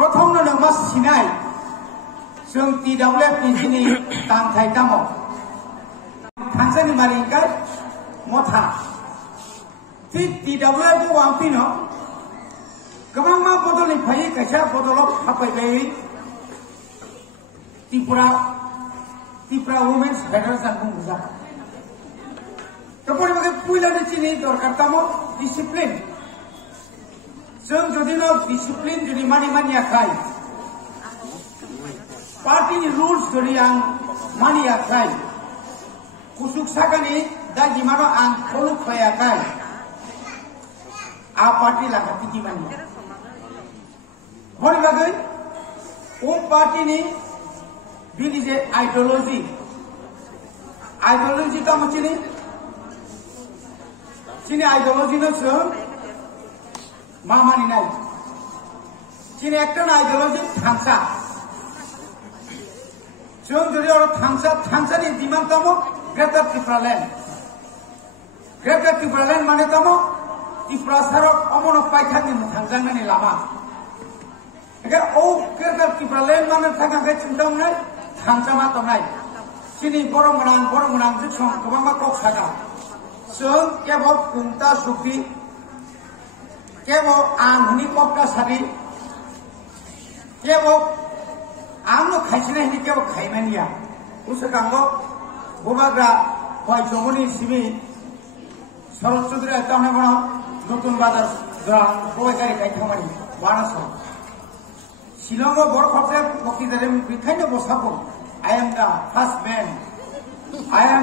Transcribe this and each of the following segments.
प्रथमनो नों मा सिनाय जों TWF नि दिनै दांथाय दामाव थांसानि मालिकआ मथा TWF को वांपिनो गोबां मा बदलनि फायै खायसा बदलाव थाफैबाय त्रिपुरा वुमेन्स फेडारेशन बुंजा तपनि बागै पुइलानि चिनि दरकार तामो डिसिप्लिन जों जुदि न डिसिप्लिन जुदि मानियाखै पार्टीनि रुल्स जुदि आं मानियाखै कुसुक सागानि दा जिमानो आं खुलुफायाखै आ पार्टी लागाति दिमानि हरि बागै ओ पार्टीनि बिनि जे आइडियोलॉजी ता मचिनि चिनि आइडियोलॉजी न जों मा मानिनाय चिनि एकटा आइडियोलॉजी थांसा जों जुदि और थांसानि दिमान तामो ग्रेटर त्रिपुरा लैंड माने तामो त्रिपुरा सारक अमनो पाइखानि थांजांनानि लामा एके ओ ग्रेटर त्रिपुरा लैंड माने थांगाखै चिंतांनाय थांसामा तनाय चिनि बरमगोनां जिसं गोबां मा कक सागा जों केवल कुंता सुक्ति केवल आंनि कक्का सारि केवल आंनो खायसिनाय नि केवल खायमानिया उसकांगो बोबाग्रा पाइजमनि सिबि शरद चौधरी तामने बनो नतुन बाजार जरा बयगारि गायथामानि बानास शिलंगो बरखफे बकिदारे बिखायनो बसाबो I am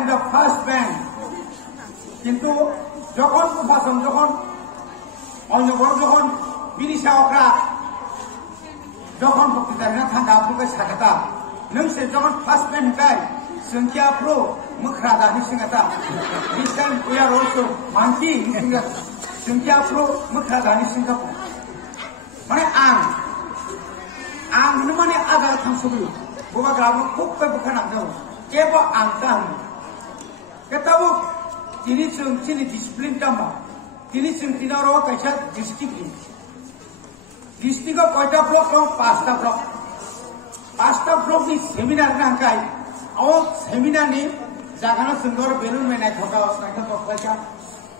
the first man किंतु जखन भाषण जखन अन्य बड़ जखन बिनिसा अक्रा जखन बक्तिदारना थांगा आपको सागता नोंसे जखन फार्स्ट मैन गाय संख्या प्रो मुखरा दानि सिंगता दिसन वी आर आल्सो मानकी सिंगा संख्या प्रो मुखरा दानि सिंगा माने आं माने आदार थांसुबि बुबा ग्राम खूब पे बुखाना दो केबो आं ताम केताबो तिनि जों चिनि डिसिप्लिन तामा तिनि जों तिनारो कैसा डिस्ट्रिक्ट कयटा ब्लक दं पांचटा ब्लक नि सेमिनार नांकाय औ सेमिनार नि जागानो जोंगर बेलुन मेनाय थका नायथा थका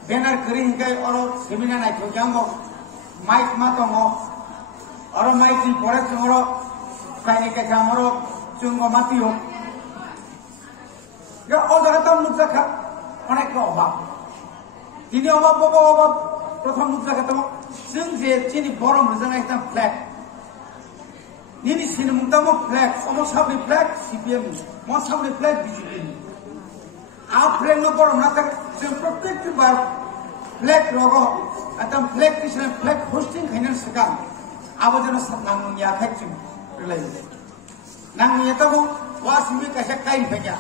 बेनार करि हिंकाय और सेमिनार नाय थकांगो माइक मा दंगो और माइक नि परे जोंरो कायने के जामरो जोंगो मातियो या ओ जागाता मुजाखा अनेक अभाव तिनि अभाव प्रथम मुजाखा जों जे चिनि बरम मोजां एकदम फ्लेग निनि सिन मुंतामो फ्लेग समसाबनि फ्लेग सीपीएम मसाबनि फ्लेग बीजेपी आ फ्लेग न बरम ना तक जों प्रत्येक बार फ्लेग रगो एकदम फ्लेग किसने फ्लेग होस्टिंग खायनो सिगां आबोजन नांनिया खायथिं रिलाय नांनिया तबो वासिबि कासे काइन फैया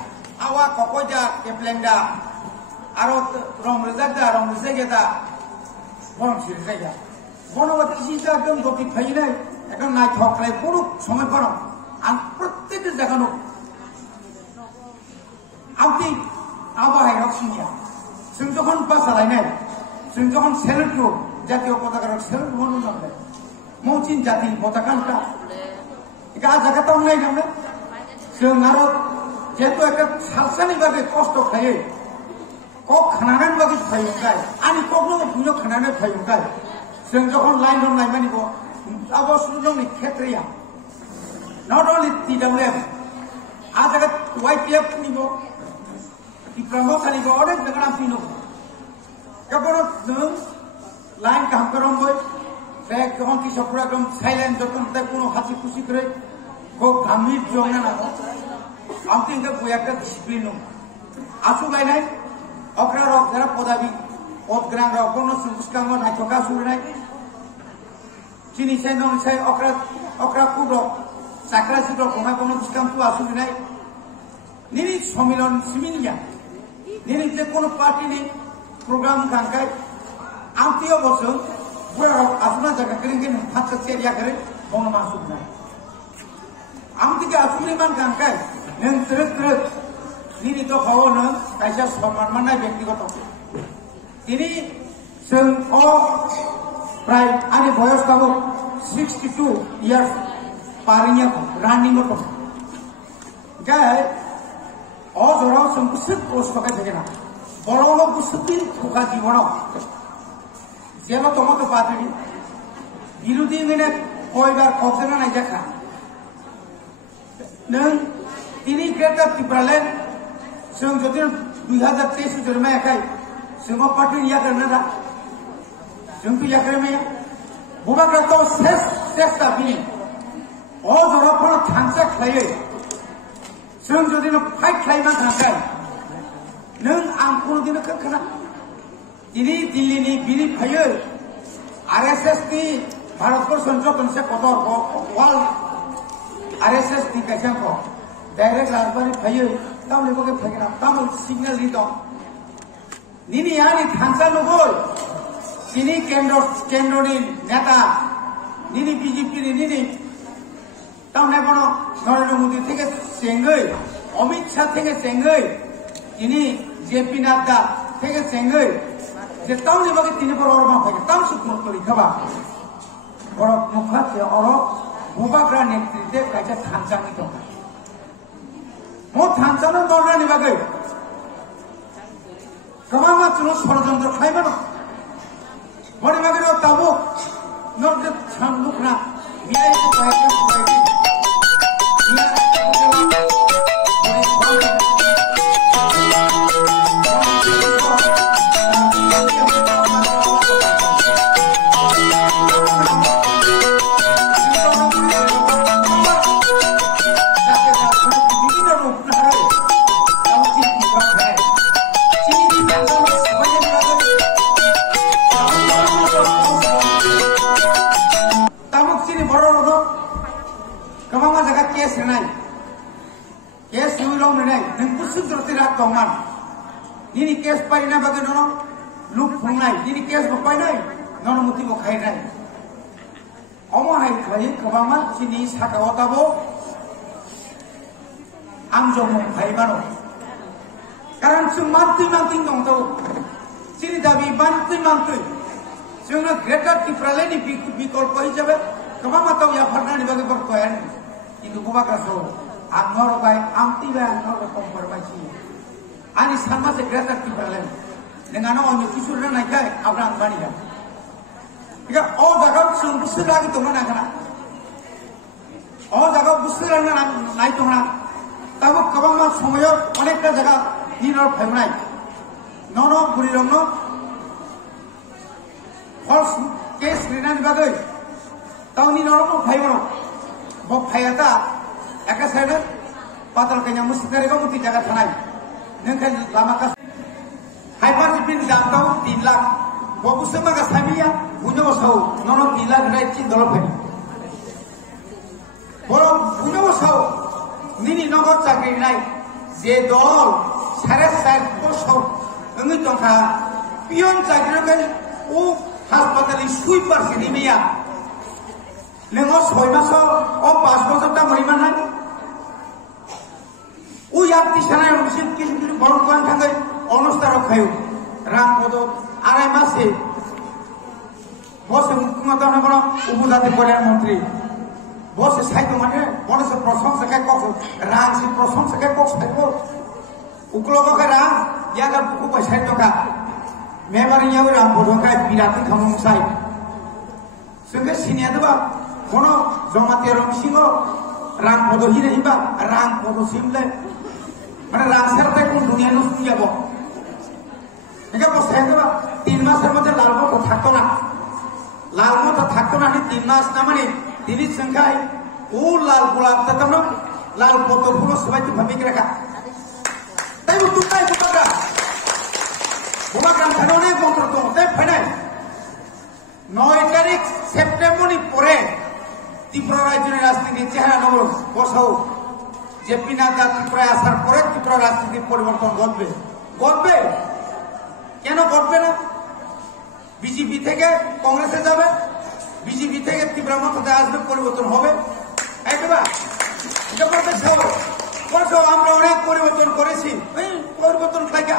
आवा ककजा केप्लेंडा आरो रमरजागदा बरम सिरजाया बनवत इसिजा एकदम गति फैनाय एकदम नायथक्राय पुरु समय परम आं प्रत्येक जागानो आंति आबाहाय रक्षिनिया जों जखन बासालायनाय जों जखन सेल्फ जातीय पताका सेल्फ बनु जाबाय मौचिन जाति पताकानटा गा जागाताव नाय नामने जों आरो जेतु एक सालसानि बागै कष्ट खायो कक खानानै बागै फायुंगाय आनि ककनो बुनो खानानै फायुंगाय जों जखन लाइन दं नाय मानिबो अबस्नु दंनि खेत्रिया नट ओनलि TWF आ जागा YPF निबो इप्रमो खालिबो अनेक जगना पिनो केबरो जों लाइन काम करंबो बेक जखन कि सपुरा एकदम साइलेंट जखन ते कोनो हासि खुसि करे को गामि जंना ना आं थिंक बयाका डिसिप्लिन आसु गायनाय अक्रा रक जरा पदाबि पदग्रां रक कोनो सुस्कांगो नायथका सुरनाय चिनि सेनो साय अक्रा कुरो साकरा सिरो कोनो सुस्कां तु आसुनाय निनि सम्मेलन सिमिनिया निनि जे कोनो पार्टी नि प्रोग्राम कांकाय आंतियो बसो बुरा आसुना जागा करिंगे फाचा सेरिया करे कोनो मासुनाय आंतिके आसुनि मान कांकाय नों त्रेत निनि तो खावनो कायसा समान माननाय व्यक्तिगत तिनि जों प्राय आंनि बयस गाबो 62 years paringnya ko running ko gay ojoro sum kusut posto ka jena bolo kusutin kuka jibono jelo tomato patri বিরোধী মিনে কয়বার কখনো নাই দেখা নং তিনি গ্রেটার টিপ্রালেন जों যদি 2023 জন্মে একাই जों পার্টি ইয়া করনা রা जों তো ইয়া করে মেয়া বুবাকা তো শেষ চেষ্টা বিনি ও জরা কোন থানসা খাইয়ে जों যদি ফাইট খাইমা থাকাই নং আং কোনদিন কখনা তিনি দিল্লিনি বিনি ফাইয়ে आरएसएस की भारतवर्ष संसद से कदर वाल आरएसएस की कैसे को डायरेक्ट राजबारी फाइयो तब लेबो के फेगना तब सिग्नल दी तो निनी यानी थांसा लोगोय सिनी केंद्रनि नेता निनी बीजेपी निनी तब ने कोनो नरेंद्र मोदी থেকে চেঙ্গই অমিত শাহ থেকে চেঙ্গই ইনি জেপি নাড্ডা থেকে চেঙ্গই যে তাও নিবাকে তিনি বড় অরমা থাকে তাও সুকুন করি খাবা বড় মুখাতে অর বুবাগ্রা নেতৃত্বে কাজে থানচানি তো মো থানচানো দরনা নিবাকে কমা মাত্র ষড়যন্ত্র খাইবানো বড় মাগে তাবো নরদে ছান্দুকনা বিয়াই তো কয়েকজন কয়েকজন ini kes parina bagi nono luk fungai ini kes bapai nai nono muti bo khai nai omo hai khai kabama sini saka otabo amjo mo khai bano karan sung manti dong to sini dabi manti sungna greater tifraleni bikolpo hisabe kabama tau ya farnani bagi berkoyan itu buka kaso angor bai amti bai angor kompromaisi ani sama se greater tifralen dengan onyo kisurna naika abran bani ya ika o daga sung busur lagi to mana kana o daga busur na nai to na tabo kabama somoyo onekta jaga ninor phaimnai nono burirongno false case rinan bagai tauni normo phaimono bok phayata eka side patal kenya musikare ko muti jaga thanai nengkan lama kas haipan bin jamtau 3 lakh bobu semaga samia bunyo sau nono 3 lakh rai chi dolo phani bolo bunyo sau nini nogo chakri nai je dol sare sai posto ngi tongka pion chakri kai o হাসপাতালে sweeper সিনিমিয়া লেঙ্গো 6 মাস ও 5 বছরটা মরিমান নাই ও ইয়াতি সানায় অংশিত কিছু গরম কোন থাকে অনস্তা রখায়ু রামপদ আড়াই মাসে বসে মুখ্যমন্ত্রী অনেক বড় উপজাতি প্রধানমন্ত্রী বসে সাহিত্য মানে বনসে প্রশংসাকে কক রাং সে প্রশংসাকে কক সাইব উকলগকে রাং ইয়াগা বুকু পয়সা টাকা মেবারি ইয়াও রাম বড়কাই বিরাটি খামুসাই সঙ্গে সিনিয়া দেবা কোন জমাতে রংসিং রাং পদহি রহিবা রাং পদ সিমলে মানে রাং সারতে কোন দুনিয়া নষ্ট যাব একা বসাই দেবা 3 মাসের মধ্যে লাল মতো থাকতো না আমি 3 মাস না মানে দিনের সংখ্যায় ও লাল গোলাপ তাতাম লাল পদগুলো সবাই তো ভাবিক রাখা তাই তুই বুকাকা বুমাগ্রাম থানা অনেক মন্ত্র তো তাই ফাইনাল 9 তারিখ সেপ্টেম্বরের পরে ত্রিপুরা রাজ্যের রাজনীতি চেহারা নগর বসাও জেপি নাড্ডা ত্রিপুরায় আসার পরে ত্রিপুরা রাজনীতির পরিবর্তন ঘটবে কেন ঘটবে না বিজেপি থেকে কংগ্রেসে যাবে বিজেপি থেকে ত্রিপুরা মধ্যে আসবে পরিবর্তন হবে আমরা অনেক পরিবর্তন করেছি পরিবর্তন পাইকা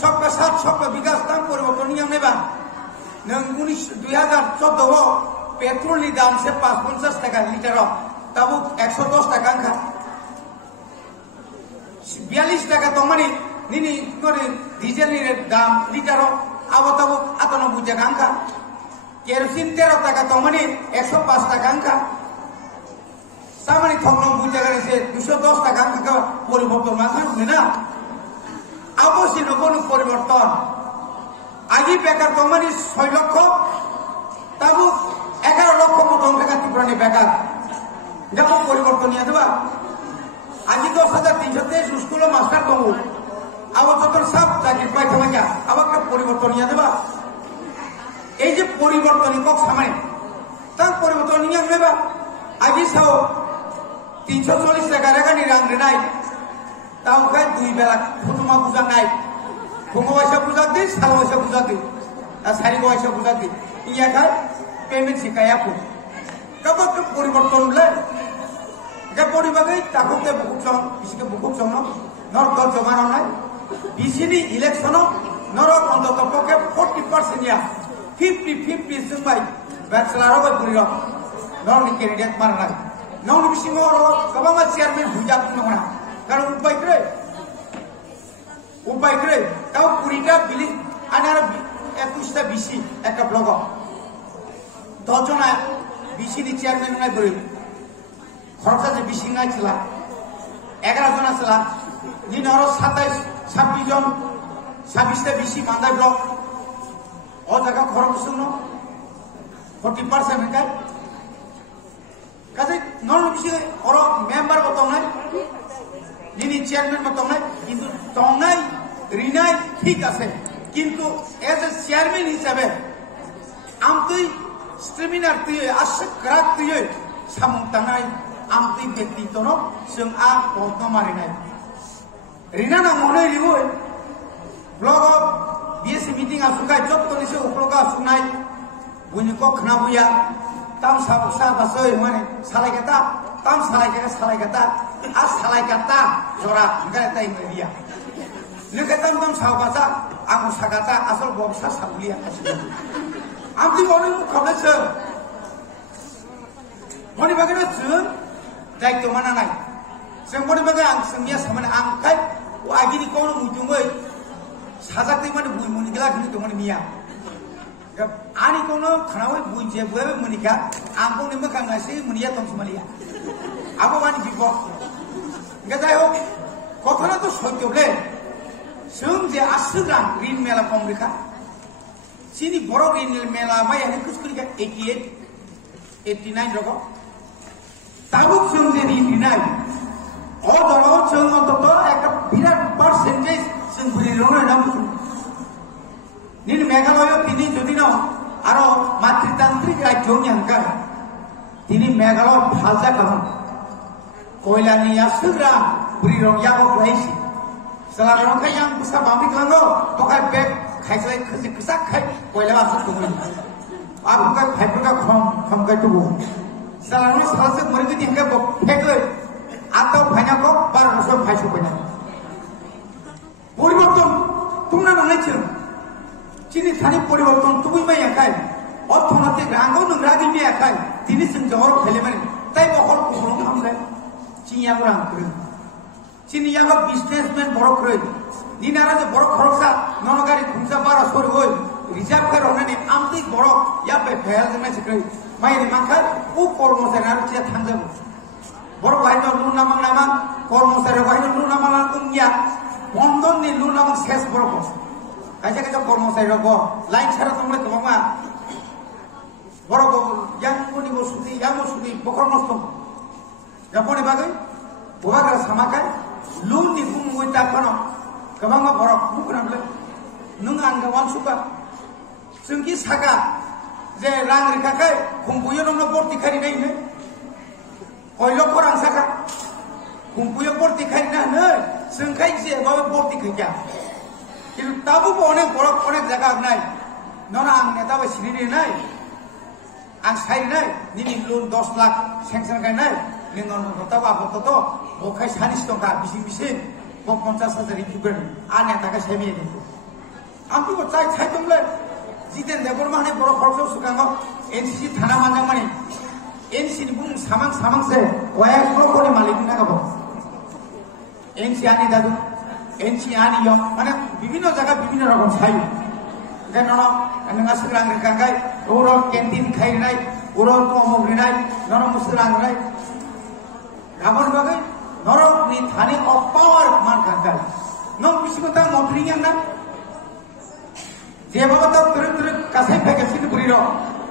সবকা সাথ সবকা বিকাশ নাম পরিবর্তন নিয়ম নেবা 2014 पेट्रोल दाम से 550 টাকা লিটার তাবো 110 টাকা আঙ্কা 42 টাকা তো মানে নিনি করে ডিজেলের দাম লিটার আবো তাবো 98 টাকা আঙ্কা কেরোসিন 13 টাকা তো মানে 105 টাকা আঙ্কা সামানি থকন বুঝাগা সে 210 টাকা আঙ্কা পরিবর্তন আসবে না অবশ্যই কোনো পরিবর্তন আগে বেকার তো মানে 6 লক্ষ তাবো 11 লক্ষ মতো টাকা ত্রিপুরানি বেকার যেমন পরিবর্তন নিয়ে দেবা আজি 10,323 স্কুল মাস্টার দো আবার যত সব চাকরি পাই থাকা আবার পরিবর্তন নিয়ে দেবা এই যে পরিবর্তন কক সামনে তার পরিবর্তন নিয়ে নেবা আজি সাও 340 টাকা রেগানি রাং রেনাই তাও খাই 2 বেলা ফুটুমা পূজা নাই ফুঙ্গো পয়সা পূজা দি সাল পয়সা পূজা দি আর সারি পয়সা পূজা দি ইয়া খাই পেমেন্ট শিকায়া কো কবে পরিবর্তন হলে এটা পরিবারে তাকে বুকুচন বিসিকে বুকুচন নর দল জমানো নাই বিসিনি ইলেকশন নর অন্তত পক্ষে 40% ইয়া 50 जोंबाय बैचलर होबाय बुरि रं नरनि कैंडिडेट मारनाय नौनि बिसिङाव गोबां चेयारमेन हुजा बुंनाङा कारण उपाय ग्रे ताव 20টা बिलि आनार 21টা बिसि একটা ব্লগ 10 জনা बिसिनि चेयारमेन নাই বুরি খরচা যে বিসি নাই ছিল 11 জনা ছিল দিন আরো 27 26 জন 26টা বিসি মান্দাই ব্লক ও জায়গা খরচ শুনো 40% কাজ কাজে নন বিষয়ে ওর মেম্বার বতো নাই যিনি চেয়ারম্যান বতো নাই কিন্তু তংনাই রিনাই ঠিক আছে কিন্তু এজ এ চেয়ারম্যান হিসাবে আমতুই স্ট্রিমিনার তুই আশা করাক তুই সামুং তানাই আমতুই ব্যক্তিত্ব जों आ পদ্ম মারি নাই রিনা না মনে লিবো blog BSC meeting asukai job tolise ukloga sunai bunyi ko khna buya tam sa basoi mane salai kata tam salai kata as salai kata jora ngare tai media leke tam sa basa aku sagata asal bobsa sabulia asli amti boni khone se boni bagana je dai to mana nai seng boni baga ang sengya samane ang kai wa agini kono mujungoi সাজাতে মানে বুই মনিগলা কিন্তু তোমার মিয়া আনি কোন খানাওই বুই যে বুয়ে মনিকা আমকো নিমা কাঙ্গাসি মনিয়া তমসমালিয়া আবো মানি বিপদ গাজাই হোক কথাটা তো সত্য বলে जों যে আসুরান ঋণ মেলা কম রেখা সিনি বড় ঋণ মেলা মাই আমি কুছকুরিকা 88 89 রকম তাবুক जों যে ঋণ নাই ও ধরো जों অন্তত একটা বিরাট পার্সেন্টেজ जों बुरि रंनो नाम निन मेघालय तिनि जदि न आरो मातृतांत्रिक राज्य यांका तिनि मेघालय भाजा खालाम कोयलानि यासुरा बुरि रं याबो राइसि सला रंखा यां बुसा बामि खालांगो तकाय बेग खाइसलाय खसि खसा खाइ कोयला आसु तुमि आबुका खाइफुका खम गाय तुबु सलानि सालसे मरगि दिंगा बो फेगै आतो फाइनाको 12 বছর फाइसो बना পরিবর্তন তোমরা নাইছো চিনি থানি পরিবর্তন তুমি মাই একাই অর্থনৈতিক রাঙ্গ নংরাগি মে একাই তিনি जों জহর ফেলে মানে তাই বকল কুকুরং হামলে চিয়া রাং করে চিনি ইয়াগো বিজনেসম্যান বড় করে দিনারা যে বড় খরচা ননগারি খুমসা পারা সর হই রিজার্ভ করে হনানি আমতিক বড় ইয়া বে ফেল জমা চিকই মাইনি মাখাই ও কর্মচারী আর চিয়া থানজাবো বড় বাইনো লু নামাং কর্মচারী বাইনো লু নামাং কুমিয়া বন্ধন নি লু নাম শেষ বড় কাজে কাজে কর্মচারী রব লাইন ছাড়া তোমরা তোমামা বড় ইয়াং কোনি বসুতি ইয়াং বসুতি বকর নষ্ট জাপনি বাগে বহাগা সামাকায় লু নি কুমুই তাখানো गोबां बरफ बुकनाबले नों आं गोबां सुखा जोंखि सागा जे रां रेखाखै खुंफुयो नोंनो बर्ति खारिनाय नो कयल खरां साखा खुंफुयो बर्ति खारिना नो जोंखाय जे बाबा बर्ति खैया किन्तु ताबो अनेक बरफ अनेक जायगा नाय नोना आं नेताबो सिरिनि नाय आं साइनाय निनि लोन 10 लाख सेंसन गायनाय नों नोंथाबो आबोतो बखाय सानिस टका बिसि 50,000 रिफिउगोन आने ताका सेमी दे आंखौ चाय चाय तुमले जितेन देबर माने बरो खरचो सुकांगो NCC थाना मांजang mani NCC ni bung samang se koyak kore malik na kabo NCC ani dadu NCC ani yo mana bibino jaga bibino rokom sai dan nono nanga sekarang rekangai uro kantin khai nai uro tomogri nai nono musrang nai Gambar bagai norok ni thani of power man kangal nong bisikota montri yang na je baba terus kasai pheke sini buriro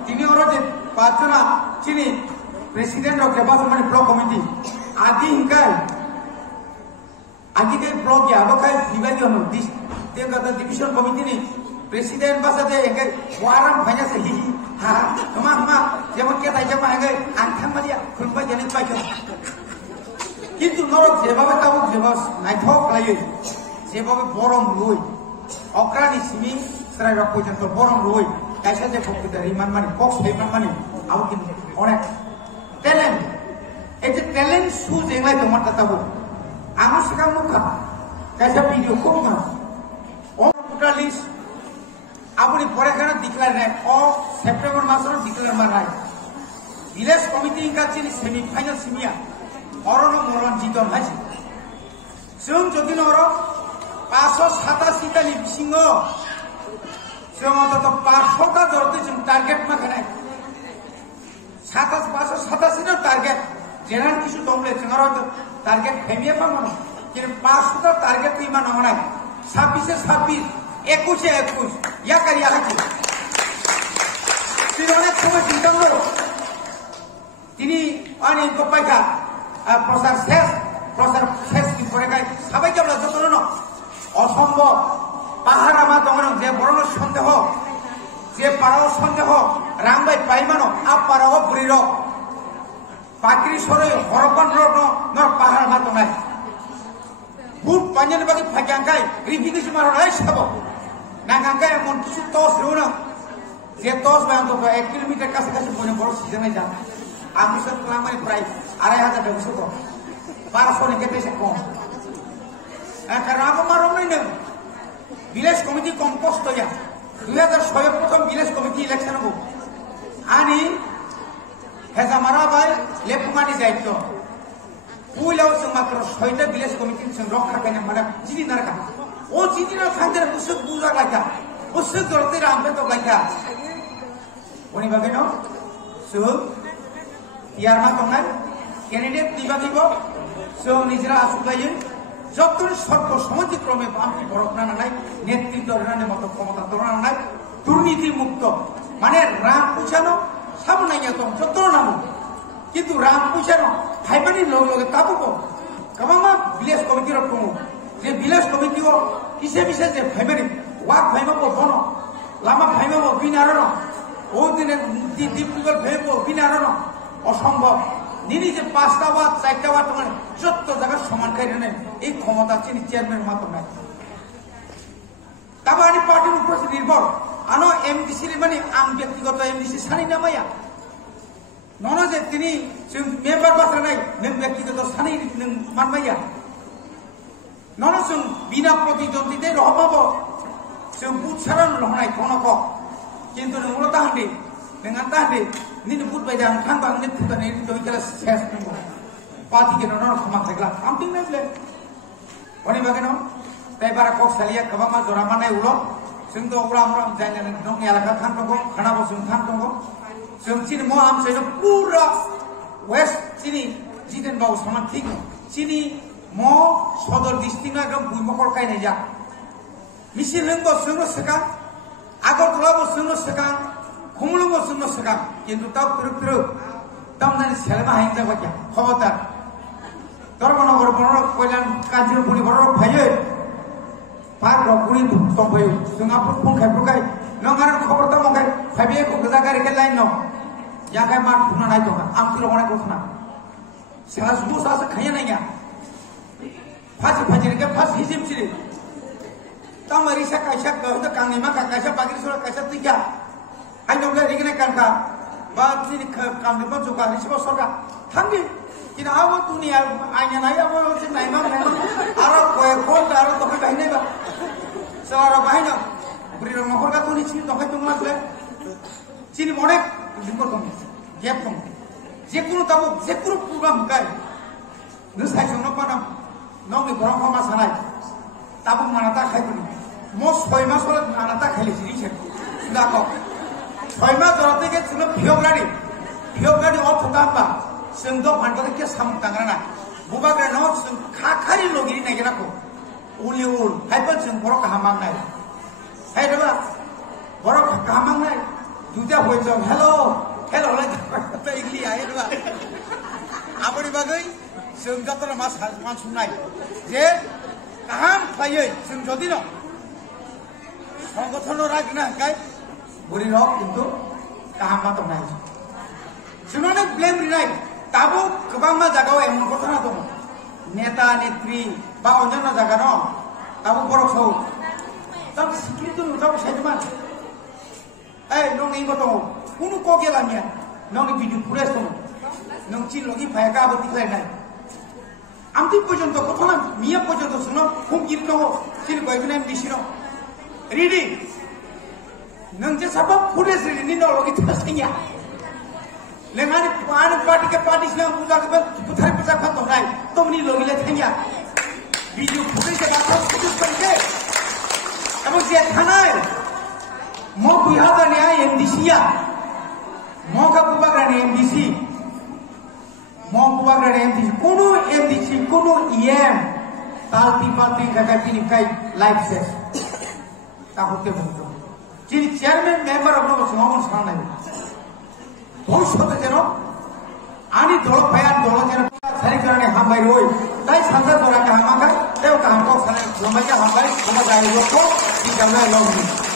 tini oro je pachona chini president ro ke basu mani block committee adi hingai adi ke block ya bakai dibagi ono dis te kata division committee ni president basa je engkai waram phanya se hi ha kama jemon ke tai jema engkai angthang malia khulpa jani paikyo কিন্তু নরক যেভাবে তাবুক যেভাবে নাইথক লাগে যেভাবে বরম রই অক্রানি Simi সেরাই rock পর্যন্ত বরম রই কাইসা যে ভক্তিটা রিমান মানে বক্স রিমান মানে আবু কিন্তু অনেক ট্যালেন্ট এই যে ট্যালেন্ট সু যেগুলাই তোমার তাবু আমার সেখান মুখা কাইসা ভিডিও খুব না ও টোটাল লিস্ট আপনি পরে কেন ডিক্লেয়ার নেয় ও সেপ্টেম্বর মাসের ডিক্লেয়ার মারায় ভিলেজ কমিটি কাছে সেমিফাইনাল সিমিয়া অরণ মরণ জিতন হাসি जों যদি নর 587 টা লিপসিং जों অন্তত 500 টা ধরতে जों টার্গেট মাখানাই 587 টা টার্গেট জেনারেল কিছু দমলে जों হয়তো টার্গেট ফেমিয়ে পাবো কিন্তু 500 টা টার্গেট তুই মান হনাই 26 এ 26 21 এ 21 ইয়া করিয়া হাকি তিনি অনেক সময় চিন্তা করো তিনি অনেক পাইকা প্রসার শেষ কি করে গাই সবাই কেবল যতন অসম্ভব পাহাড় আমার দমন যে বড় সন্দেহ যে পাড়াও সন্দেহ রামবাই পাইমানো আ পাড়াও বুড়ির পাখির সরে হরপান পাহাড় মা দমাই বুট পাঞ্জানি বাকি ফাঁকাঙ্কাই রিভি কিছু মারো নাই সাব নাঙ্কাঙ্কাই এমন কিছু টস রেও না যে টস বা অন্তত 1 কিলোমিটার কাছাকাছি বনে বড় সিজনে যা আমি সব ক্লামাই প্রায় 2500 টাকা কম 1200 নিকে পেছে কম কারণ আগে মারম নাই না ভিলেজ কমিটি কম্পোস্ট হইয়া 2006 প্রথম ভিলেজ কমিটি ইলেকশন হবো আনি হেজা মারা বাই লেপুমানি দায়িত্ব পুইলাও जों মাত্র 6টা ভিলেজ কমিটি जों রক্ষা কানে মানে জিদি না রাখা ও জিদি না থাকতে বুঝে বুঝা লাগা বুঝে জলতে রামবে তো লাগা উনি ভাবে না जों ইয়ার মা তোমরা ক্যান্ডিডেট দিবা দিব जों নিজেরা আসুকাই যতক্ষণ সর্ব সমাজক্রমে বামটি বড়কনা নাই নেতৃত্ব রানের মতো ক্ষমতা ধরানো নাই দুর্নীতি মুক্ত মানে রাম পুছানো সামনাইয়া তো যত নাম কিন্তু রাম পুছানো ভাইবানি লগে তাবুকো কামামা ভিলেজ কমিটির রকম যে ভিলেজ কমিটিও কিসে বিসে যে ভাইবানি ওয়াক ভাইমাবো বনো লামা ভাইমাবো বিনারন ও দিনে দীপগুগল ভাইবো বিনারন অসম্ভব নিনি যে 5টা ওয়াট 4টা ওয়াট মানে যত জায়গা সমান খাই নেই এই ক্ষমতা চিনি চেয়ারম্যান মাত্র নাই তবে আমি পার্টির উপর নির্ভর আনো এমডিসি মানে আম ব্যক্তিগত এমডিসি সানি নামাইয়া নন যে তিনি মেম্বার বাসা নাই ব্যক্তিগত সানি মানমাইয়া নন जों বিনা প্রতিদ্বন্দ্বিতে রহবাবো जों বুথ সারান লহনাই কনক কিন্তু নমুনা তাহান্দি dengan tadi ini disebut baca angkang bang ini bukan ini itu jelas ses nunggu pati kita nol sama segala samping nih beli, ini bagaimana? Tapi para kok selihat kau mah orang mana ulo, sungguh orang jangan nong nyalakan kan tunggu, karena bos kan tunggu, sini mau am saya pura west sini jiden bau sama ting, sini mau sodor distinga gam bui mokor kai neja, misi lenggo sungguh sekarang, agar tulah sungguh sekarang. kumulungo sunno sekarang, কিন্তু তাও terus তাম জানি সেলবা হাইন্দা বাকি খবরদার ধর্মনগর বড় কইলান কাজির পুরি বড় ভাইয়ে পার রগুনি তম্বই Singapore phone খাইপুকাই নঙ্গার খবরটা মঙ্গাই ভাবিয়ে কো গদা গাড়ি কে লাইন ন ইয়াকাই মাঠ ফুনা নাই তো আমতির অনেক কথা সেলা সুবু সাসে খাইয়া নাই ফাজি ফাজি কে ফাস হিজিম ছিলি তাম রিসা কাইসা গহদ কাংনিমা কাইসা বাগির সুরা কাইসা তিকা Ayo boleh dikene kanka, bahat ini kami pun juga di sebuah surga. Tanggi, kita awal dunia, ayah naya awal sih naik mana? Arab kau Arab tokai kahine ba? Seorang kahine, beri orang ngapur katu ni sini tokai tunggu lagi. Sini monek लिंग दं gap दं जेकुनु Tabo जेकुनु programme गाय नों साइजोंनो पाना नंनि बरं खामा सानाय ताबो मानाता खायबोनि म 6 मास हले मानाता खायले जिरिसे सुदाको 6 मास जरते के जों फियगलानि अर्थ दाबा जों द फानबो के साम तांग्राना बुबाग्रा न जों खाखारि लगिरि नागिराखौ उलि उल हायबो जों बर' काहामांनाय हायबा बर' काहामांनाय दुजा होयजों हेलो लाय इंग्लि आयबा आबोनि बागै जों जातरा मान सुनाय जे काहाम फायै जों जदि न संगठन राखना गाय बुरि रक किन्तु काहाम मा दंनाय जोंनो ब्लेम रिनाय ताबो गोबां मा जागाव एमन घटना दं नेता नेत्री बा अन्यान्य जागा न ताबो बर' सौ ताब सिक्रिटि नुथाव साइदमान नंनि गथ' कुनु को गेलामिया नंनि भिडिअ फुटेज दं नों चिन लगी फाया गाबो दिखलायनाय आमति पर्यन्त घटना मिया पर्यन्त जोंनो हमगिरि दङ चिन गयगोन एमडिसि न रेडि नों जे साबा फुटेज रेडि न लगी थासैया लेंगानि पार्टी के पार्टी से पूजा के पुथारी पूजा खत होनाय तमनि लगिले थांया भिडिअ फुटेज के गाथा फुटेज बनके अब जे थानाय म 2000 नि एमडिसिया म का बुबाग्रानि एमडिसि म बुबाग्रानि एमडिसि कोनो एमडिसि कोनो इएम पार्टी का पिनि काई लाइफ सेस ता होते बुझो जिनि चेयरमैन मेंबर अफ द समावन सानाय भविष्यते जेन आनि दल फाया दल जेन सारिकरणे हामबाय रय ताई सानजा दरा का हामाखा तेव कामखौ सानाय लमाया हामबाय समाज आयोगखौ दिगावनाय लंनि